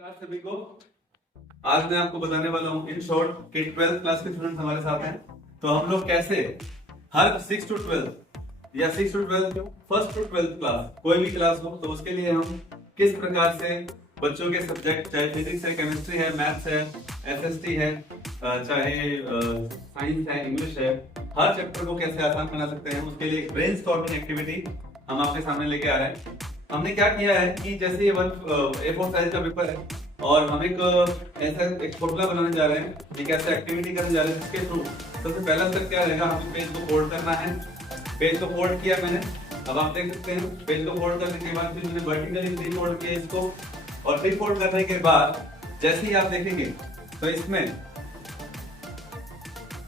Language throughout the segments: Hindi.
नमस्कार सभी को। आज मैं आपको बताने वाला हूँ इन शॉर्ट कि 12th क्लास के स्टूडेंट्स हमारे साथ हैं, तो हम लोग कैसे हर 6 to 12 या 6 to 12 क्यों, 1st to 12th क्लास कोई भी क्लास हो, तो उसके लिए हम किस प्रकार से बच्चों के सब्जेक्ट, चाहे फिजिक्स है, केमिस्ट्री है, मैथ्स है, एसएसटी है, चाहे साइंस है, इंग्लिश है, हर चैप्टर को कैसे आसान बना सकते हैं, उसके लिए एक ब्रेनस्टॉर्मिंग एक्टिविटी हम आपके सामने लेके आ रहे हैं। हमने क्या किया है कि जैसे ये A4 साइज का पेपर है और हम एक ऐसा एक फॉर्मूला बनाने जा रहे हैं, एक ऐसा एक्टिविटी करने जा रहे हैं जिसके थ्रू सबसे पहला स्टेप क्या रहेगा, हमें पेज को फोल्ड करना है। पेज को फोल्ड किया मैंने, अब आप देख सकते हैं पेज को फोल्ड करने के बाद फिर मैंने वर्टिकली 3 फोल्ड किया इसको, और 3 फोल्ड करने के बाद जैसे ही आप देखेंगे तो इसमें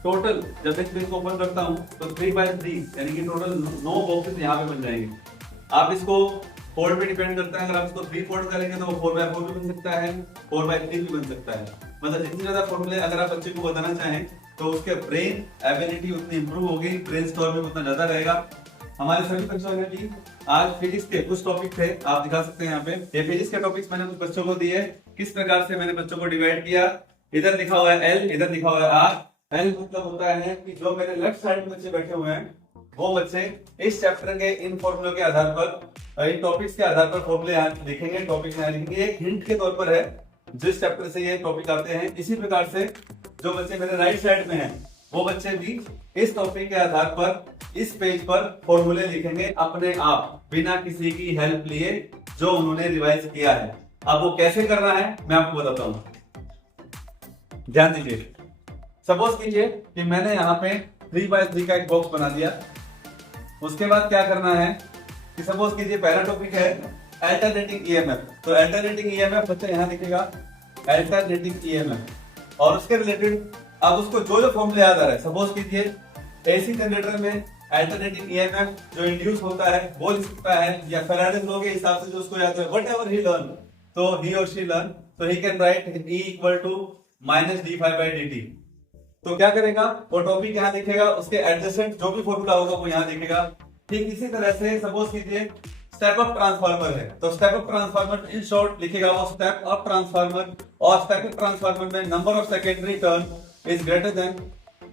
टोटल जब इस पेज को ओपन करता हूं तो 3x3 यानी कि टोटल 9 बॉक्सेस यहाँ पे बन जाएंगे। आप इसको फोल्ड पे डिपेंड करता है, अगर आप इसको 3 फोल्ड करेंगे तो वो 4x4 भी बन सकता है, 4x3 भी बन सकता है। मतलब जितनी ज्यादा फॉर्मूले अगर आप बच्चे को बताना चाहें तो उसके ब्रेन एबिलिटी उतनी इंप्रूव होगी, ब्रेन स्टॉर्मिंग उतना ज्यादा रहेगा। हमारे सभी बच्चों ने भी आज फिजिक्स के कुछ टॉपिक थे, आप दिखा सकते हैं यहाँ पे, ये फिजिक्स के टॉपिक्स मैंने कुछ बच्चों को दिए। किस प्रकार से मैंने बच्चों को डिवाइड किया, इधर लिखा हुआ है एल, इधर लिखा हुआ है आर। एल मतलब होता है कि जो मेरे लेफ्ट साइड में बच्चे बैठे हुए हैं वो बच्चे इस चैप्टर के इन फॉर्मूलों के आधार पर, इन टॉपिक्स के आधार पर फॉर्मूले यहाँ लिखेंगे, टॉपिक यहाँ लिखेंगे, एक हिंट के तौर पर है जिस चैप्टर से ये टॉपिक आते हैं। इसी प्रकार से जो बच्चे मेरे राइट साइड में हैं वो बच्चे भी इस टॉपिक के आधार पर इस पेज पर फॉर्मूले लिखेंगे अपने आप, बिना किसी की हेल्प लिए, जो उन्होंने रिवाइज किया है। अब वो कैसे करना है मैं आपको बताता हूं, ध्यान दीजिए। सपोज कीजिए कि मैंने यहाँ पे 3x3 का एक बॉक्स बना दिया। उसके बाद क्या करना है कि सपोज कीजिए पहला टॉपिक है अल्टरनेटिंग ईएमएफ, तो अल्टरनेटिंग ईएमएफ बच्चा यहाँ लिखेगा अल्टरनेटिंग ईएमएफ, और उसके रिलेटेड अब उसको जो फॉर्मूला याद आ रहा है, सपोज कीजिए एसी जनरेटर में अल्टरनेटिंग ईएमएफ जो इंड्यूस होता है वो लिख सकता है, या फैराडेज लॉ के हिसाब से जो उसको याद है, व्हाटएवर ही लर्न, तो ही और शी लर्न, तो he can write E = -d5/dt। तो क्या करेगा, वो टॉपिक यहाँ लिखेगा, उसके एडजेसेंट जो भी फॉर्मूला होगा वो यहाँ लिखेगा। ठीक इसी तरह से सपोज कीजिए स्टेप अप ट्रांसफार्मर है, तो step up transformer in short लिखेगा वो स्टेप अप ट्रांसफार्मर, और स्टेप अप ट्रांसफार्मर में number of secondary turn is greater than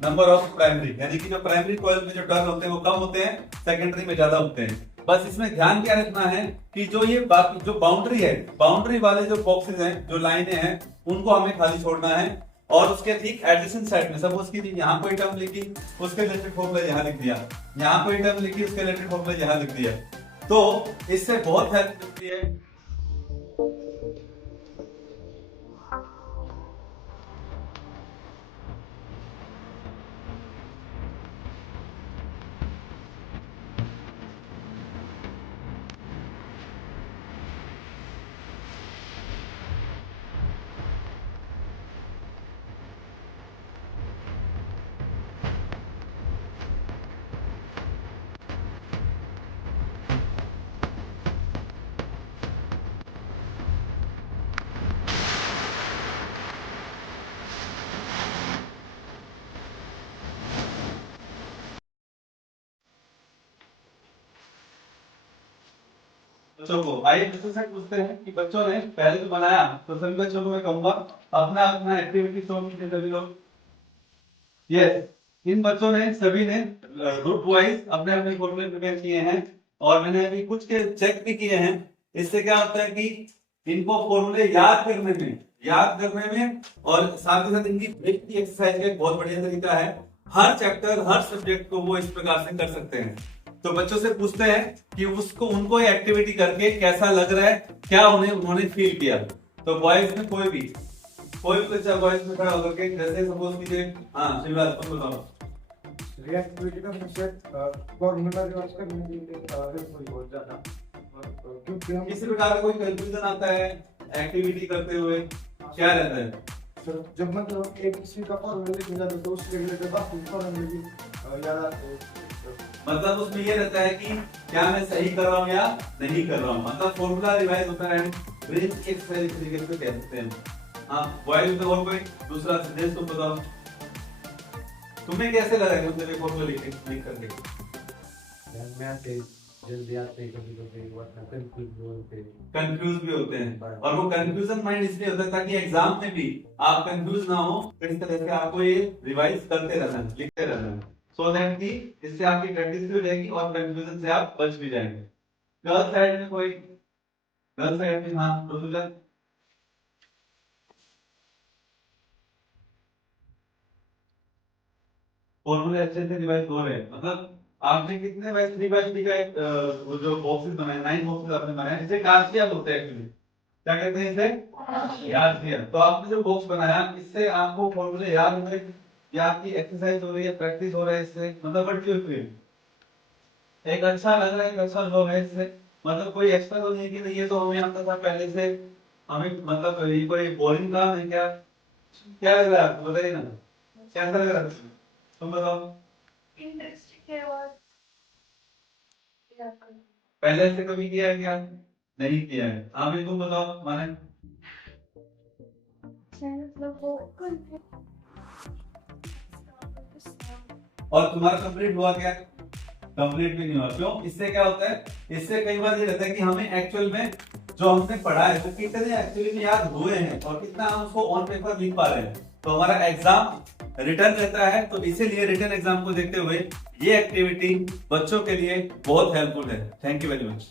number of primary, यानी कि जो प्राइमरी कॉइल में जो टर्न होते हैं वो कम होते हैं, सेकेंडरी में ज्यादा होते हैं। बस इसमें ध्यान क्या रखना है कि जो ये बाकी जो बाउंड्री है, बाउंड्री वाले जो बॉक्सेस हैं, जो लाइनें हैं, उनको हमें खाली छोड़ना है, और उसके ठीक एडजेसेंट साइड में सपोज की यहाँ कोई टर्म लिखी, उसके रिलेटेड फॉर्मूला यहाँ लिख दिया, यहाँ कोई टर्म लिखी, उसके रिलेटेड फॉर्मूला यहाँ लिख दिया, तो इससे बहुत हेल्प मिलती है। बच्चों को आइए बच्चों से पूछते हैं कि बच्चों ने पहले तो बनाया, तो सभी बच्चों को मैं कहूंगा अपना अपना एक्टिविटी शो कीजिए सभी लोग। यस, इन बच्चों ने सभी ने ग्रुप वाइज अपने अपने फॉर्मूले प्रिपेयर किए हैं, और मैंने अभी कुछ के चेक भी किए हैं। इससे क्या होता है कि इनको फॉर्मूले याद करने में और साथ ही साथ इनकी ब्रेक की एक्सरसाइज का एक बहुत बढ़िया तरीका है। हर चैप्टर, हर सब्जेक्ट को वो इस प्रकार से कर सकते हैं। तो बच्चों से पूछते हैं कि उनको ये एक्टिविटी करके कैसा लग रहा है, क्या उन्होंने फील किया। तो बॉयज में कोई भी बच्चा बॉयज में खड़ा होकर के, जैसे सपोज कीजिए, हाँ शिवराज तुम बताओ। रिएक्टिविटी का मतलब फॉर्मूला रिवाइज करने के लिए हेल्पफुल बहुत ज्यादा, क्योंकि हम किसी प्रकार का कोई कंफ्यूजन आता है एक्टिविटी करते हुए, क्या रहता है, जब मतलब एक किसी का फॉर्मूला लिखेगा तो उसके रिलेटेड बाकी फॉर्मूले भी याद, मतलब उसमें ये रहता है कि क्या मैं सही कर रहा हूँ या नहीं कर रहा हूँ, मतलब फॉर्मूला रिवाइज होता है, ब्रेन की एक्सरसाइज तरीके से कह सकते हैं। हाँ बॉयज में और कोई दूसरा सजेस्ट तुम बताओ, तुम्हें कैसे लगा कि तुमने फॉर्मूला लिख करके? जल्दी आते हैं, कभी कभी वरना कंफ्यूज होते हैं। कंफ्यूज भी होते हैं, और वो कंफ्यूजन माइंड इसलिए होता है ताकि एग्जाम में भी आप कंफ्यूज ना हो। तो इस तरह से आपको ये रिवाइज करते रहना है, लिखते रहना है, सो दैट कि इससे आपकी प्रैक्टिस भी हो जाएगी और कंफ्यूजन से आप बच भी जाएंगे। गर्ल साइड में कोई, गर्ल साइड में, हाँ प्रोसीजर। फॉर्मूले अच्छे से रिवाइज हो रहे हैं, मतलब आपने कितने बाय 3 का एक वो जो बॉक्सेस बनाए, 9 बॉक्सेस आपने बनाए, इसे कास्टिया बोलते हैं एक्चुअली। क्या कहते हैं इसे? याद किया। तो आपने जो बॉक्स बनाया, इससे आपको फॉर्मूले याद हो गए, या आपकी एक्सरसाइज हो रही है, प्रैक्टिस हो रहा है इससे, मतलब बढ़ती हुई फील। एक अच्छा लग रहा है, एक अच्छा अनुभव है इससे, मतलब कोई एक्स्ट्रा तो नहीं कि नहीं ये तो हमें आता था पहले से, हमें मतलब ये कोई बोरिंग काम है क्या? क्या लग रहा है आपको, बताइए ना, कैसा लग रहा है तुम बताओ। इंटरेस्टिंग है और पहले से कभी किया है क्या? नहीं किया है। आप भी तुम बताओ माने। मतलब वो और तुम्हारा कंप्लीट हुआ क्या? कंप्लीट भी नहीं हुआ। क्यों? इससे क्या होता है, इससे कई बार ये रहता है कि हमें एक्चुअल में जो हमने पढ़ा है वो कितने एक्चुअली में याद हुए हैं और कितना हम उसको ऑन पेपर लिख पा रहे हैं। तो हमारा एग्जाम रिटर्न रहता है, तो इसीलिए रिटर्न एग्जाम को देखते हुए ये एक्टिविटी बच्चों के लिए बहुत हेल्पफुल है। Thank you very much.